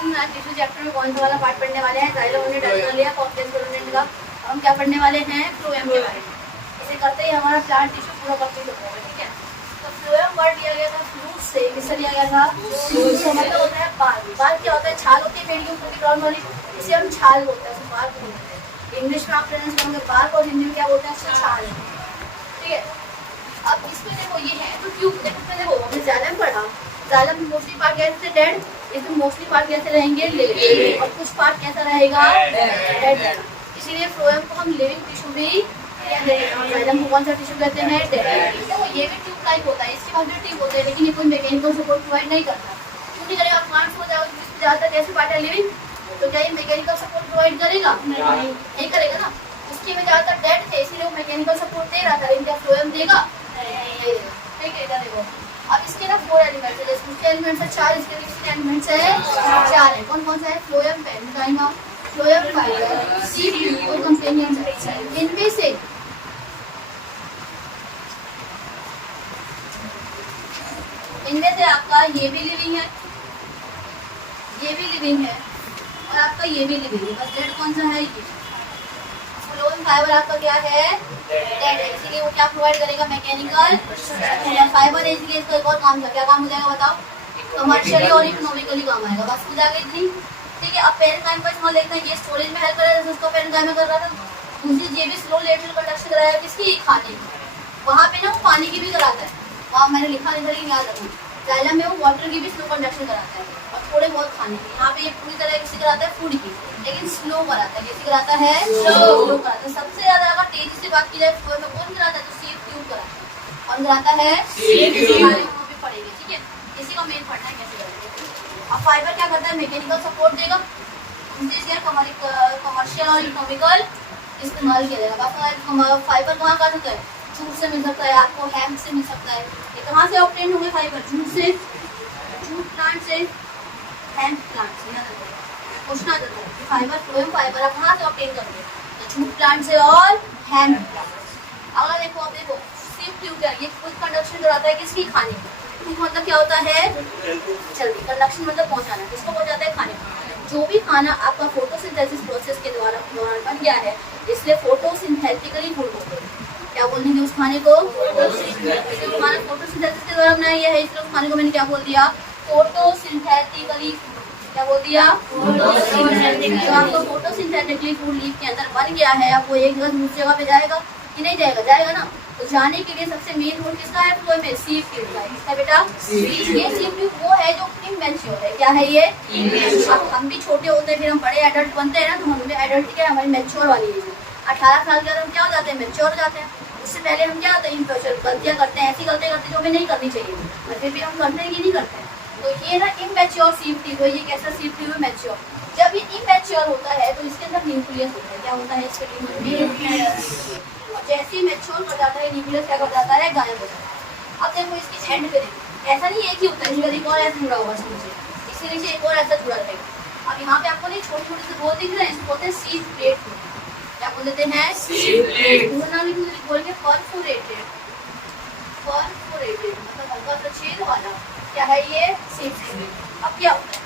अपन tissue chapter में कौन सा वाला पार्ट पढ़ने वाले हैं? जाइलम हमने डन कर लिया, कॉम्प्लेक्स कोलोनेट का। हम क्या पढ़ने वाले हैं? फ्लोएम के बारे में। इसे करते ही हमारा प्लांट टिश्यू पूरा कंप्लीट हो जाएगा, ठीक है। तो फ्लोएम वर्ड लिया गया था फ्लूट से, किससे लिया गया था? फ्लूट से। मतलब होता है बाल। बाल क्या होता है? छाल होती है पेड़ के ऊपर की ग्राउंड वाली, इसे हम छाल बोलते हैं, उसे बाल बोलते हैं। इंग्लिश में आप प्रोनाउंस करोगे बाल, और हिंदी में क्या बोलते हैं? उसे छाल, ठीक है। अब इसमें देखो ये है तो ट्यूब, देखो हमने जाइलम पढ़ा, जाइलम में मोस्टली पार्ट कैसे थे? डेड। इसमें मोस्टली पार्ट कैसे रहेंगे? लिविंग। और कुछ पार्ट कैसा रहेगा? डेड। इसीलिए फ्लोएम को हम लिविंग टिश्यू भी, जाइलम को कौन सा टिश्यू कहते हैं? डेड। देखो ये भी ट्यूब टाइप होता है, इसके बाद ट्यूब होते हैं, लेकिन ये कोई मैकेनिकल सपोर्ट प्रोवाइड नहीं करता। क्यों नहीं करेगा? प्लांट्स हो जाएगा, ज़्यादातर कैसे पार्ट है? लिविंग। तो क्या ये मैकेनिकल सपोर्ट प्रोवाइड करेगा? नहीं करेगा ना। उसकी में ज़्यादातर डेड थे, इसलिए वो मैकेनिकल सपोर्ट दे रहा था, लेकिन क्या फ्लोएम देगा? ठीक है, इधर देखो। अब इसके ना 4 एलिमेंट्स है, जैसे इसके एलिमेंट्स है 4, इसके कितने एलिमेंट्स है? 4 है। कौन कौन सा है? Phloem, parenchyma, phloem fibre, seed tube और कंपेनियन सेल। इनमें से आपका ये भी लिविंग है, ये भी लिविंग है, और आपका ये भी लिविंग है। बस डेड कौन सा है? ये। फ्लोएम फाइबर आपका क्या है? डेड है, इसीलिए वो क्या प्रोवाइड करेगा? मैकेनिकल फाइबर है, इसलिए इसका एक और काम क्या काम हो जाएगा बताओ? कमर्शियली और इकोनॉमिकली काम आएगा। बस हो जाएगा इतनी, ठीक है। अब पेरेन्काइमा पर समझ लेते हैं, ये स्टोरेज में हेल्प कर रहा है, उसको पेरेन्काइमा कर रहा था। दूसरी ये भी स्लो लेटरल कंडक्शन कराया किसकी? खाने की। वहाँ पे ना वो पानी की भी कराता है, वहाँ मैंने लिखा नहीं था लेकिन याद रखना। जाइलम में वो वाटर की भी स्लो कंडक्शन कराता है, और थोड़े बहुत खाने की। यहाँ पे ये पूरी तरह किसी कराता है? फूड की, लेकिन स्लो कराता है। किसी कराता है? स्लो कराता है। सबसे ज्यादा अगर तेजी से बात की जाए फ्लो में कौन कराता है? तो सीड ट्यूब कराता है। कौन कराता है? Seed tube. वहाँ पे पड़ेगी, ठीक है। इसी का मेन पढ़ना है कैसे करेंगे। अब फाइबर क्या करता है? मैकेनिकल सपोर्ट देगा, कमर्शियल और इकोनॉमिकल इस्तेमाल किया जाएगा। बाकी फाइबर कहाँ का सकता है? जूट से मिल सकता है, आपको हेम्प से मिल सकता है। ये कहाँ से ऑब्टेन होंगे फाइबर? जूट से, जूट प्लांट से, हेम्प प्लांट से। पूछना जाता है कि फाइबर, फ्लोएम फाइबर आप कहाँ से ऑब्टेन करोगे? तो जूट प्लांट से और हेम्प प्लांट। अगर देखो, अब देखो सीड ट्यूब क्या है? ये फुल कंडक्शन कराता है किसकी? खाने की। मतलब क्या होता है? जल्दी कंडक्शन मतलब पहुंचाना, किसको पहुंचाता है? खाने को। जो भी खाना आपका फोटोसिंथेसिस प्रोसेस के द्वारा बन गया है, इसलिए फोटोसिंथेटिकली फूड बोलते हैं। क्या बोलेंगे उस खाने को? खाना फोटोसिंथेसिस के द्वारा बनाया गया है, इसलिए उस खाने को मैंने क्या बोल दिया? फोटोसिंथेटिकली। क्या बोल दिया? जो आपको फोटोसिंथेटिकली फूड लीफ के अंदर बन गया है, अब वो एक जगह दूसरी जगह पे जाएगा कि नहीं जाएगा? जाएगा ना। तो जाने के लिए सबसे मेन रोल किसका है फ्लो में? सीड ट्यूब का। किसका बेटा? ये सीड ट्यूब वो है जो इमैच्योर है। क्या है ये? अब हम भी छोटे होते हैं, फिर हम बड़े एडल्ट बनते हैं ना, तो हमें एडल्ट क्या है? हमारी मैच्योर वाली एज है। 18 साल के अंदर हम क्या हो जाते हैं? मैच्योर हो जाते हैं। उससे पहले हम क्या होते हैं? इम्पैच्योर। गलतियाँ करते हैं, ऐसी गलतियाँ करते हैं जो हमें नहीं करनी चाहिए, और फिर भी हम करते हैं कि नहीं करते हैं। तो ये ना इमैच्योर सीड ट्यूब है। ये कैसा सीड ट्यूब है? मैच्योर। जब ये इमैच्योर होता है तो इसके अंदर न्यूक्लियस होता है। क्या होता है? इसके न्यूक्लियस। और जैसे ही मैच्योर हो जाता है, न्यूक्लियस क्या कर जाता है? गायब हो जाता है। अब देखो इसकी एंड पे देखो, ऐसा नहीं एक ही होता है, इसका एक और ऐसा जुड़ा हुआ है नीचे, इसके नीचे एक और ऐसा जुड़ा रहेगा। अब यहाँ पे आपको नहीं छोटे छोटे से गोल दिख रहे हैं, इसको बोलते हैं सीड प्लेट। क्या बोल देते हैं? Seed plate. बोलेंगे परफोरेटेड, परफोरेटेड मतलब हल्का सा छेद वाला। क्या है ये? Seed plate. अब क्या होता है?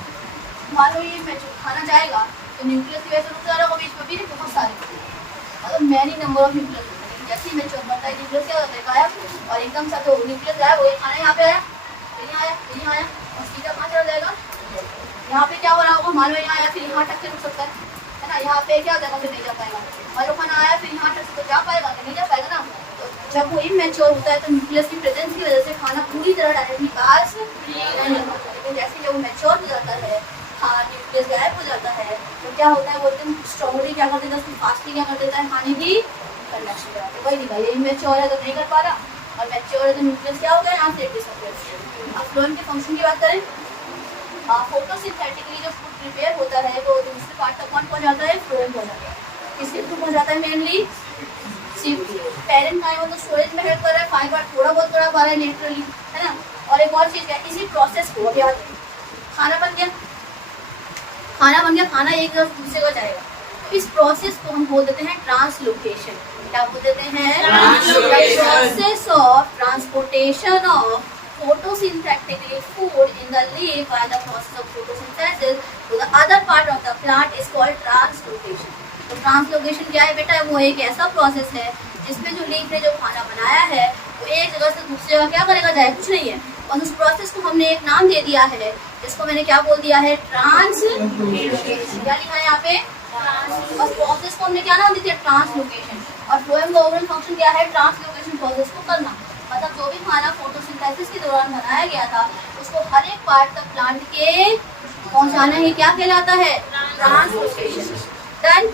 मान लो ये मैच्योर खाना जाएगा तो न्यूक्लियस की वजह से रुक जा रहा होगा, बीच में भी बहुत सारे मतलब मैनी नंबर ऑफ न्यूक्लियस होते हैं। जैसे ही मैच्योर बनता है न्यूक्लियस क्या होता है? गायब। और एकदम सा तो न्यूक्लियस गायब हो गया, खाना यहाँ पे आया, यहाँ आया, यहाँ आया, और सीधा कहाँ चला जाएगा? यहाँ पे क्या हो रहा होगा? मान लो यहाँ आया, फिर यहाँ तक के रुक सकता है ना। यहाँ पे क्या हो जाएगा? फिर नहीं जा पाएगा। मान लो खाना आया, फिर यहाँ तक से तो जा पाएगा कि नहीं जा पाएगा ना। तो जब वो इमैच्योर होता है तो न्यूक्लियस की प्रेजेंस की वजह से खाना पूरी तरह डायरेक्टली पास नहीं हो पाता। लेकिन जैसे जब वो मैच्योर हो जाता है, हाँ न्यूक्लियस गायब हो जाता है, तो क्या होता है? वो एकदम स्ट्रॉन्गली क्या कर देता है? उसकी फास्टली क्या कर देता है? खाने की कंडक्शन कराता है। वही नहीं भाई, इमैच्योर है तो नहीं कर पा रहा, और मैच्योर है तो न्यूक्लियस क्या हो गया? यहाँ से डिसअपियर। अब फ्लोएम के फंक्शन की बात करें, फोटोसिंथेटिकली जो फूड प्रिपेयर होता है वो दूसरे पार्ट तक कौन पहुँचाता है? फ्लोएम पहुँचाता है। किसके थ्रू पहुँचाता है? मेनली पेरेन्काइमा तो स्टोरेज में हेल्प कर रहा है, फाइबर थोड़ा बहुत करा पा रहा है लेटरली, है ना। और एक और चीज़ है, इसी प्रोसेस को अब याद, खाना बन गया, खाना बन गया, खाना एक तरफ दूसरे को जाएगा, तो इस प्रोसेस को हम बोल देते हैं ट्रांसलोकेशन। क्या बोल देते हैं? Process of transportation of photosynthetically food in the leaf by the process of photosynthesis to the other part of the plant is called translocation. तो ट्रांसलोकेशन क्या है बेटा? वो एक ऐसा प्रोसेस है जिसमें जो लीफ ने जो खाना बनाया है वो एक जगह से दूसरी जगह क्या करेगा? जाए, कुछ नहीं है। और उस प्रोसेस को हमने एक नाम दे दिया है, जिसको मैंने क्या बोल दिया है? ट्रांसलोकेशन। क्या लिखा है यहाँ पे? और प्रोसेस को हमने क्या नाम दिया? ट्रांसलोकेशन। और फ्लोएम का ओवरऑल फंक्शन क्या है? ट्रांसलोकेशन प्रोसेस को करना। मतलब जो भी खाना फोटोसिंथेसिस के दौरान बनाया गया था उसको हर एक पार्ट तक प्लांट के पहुंचाना ही क्या कहलाता है? ट्रांसलोकेशन। डन।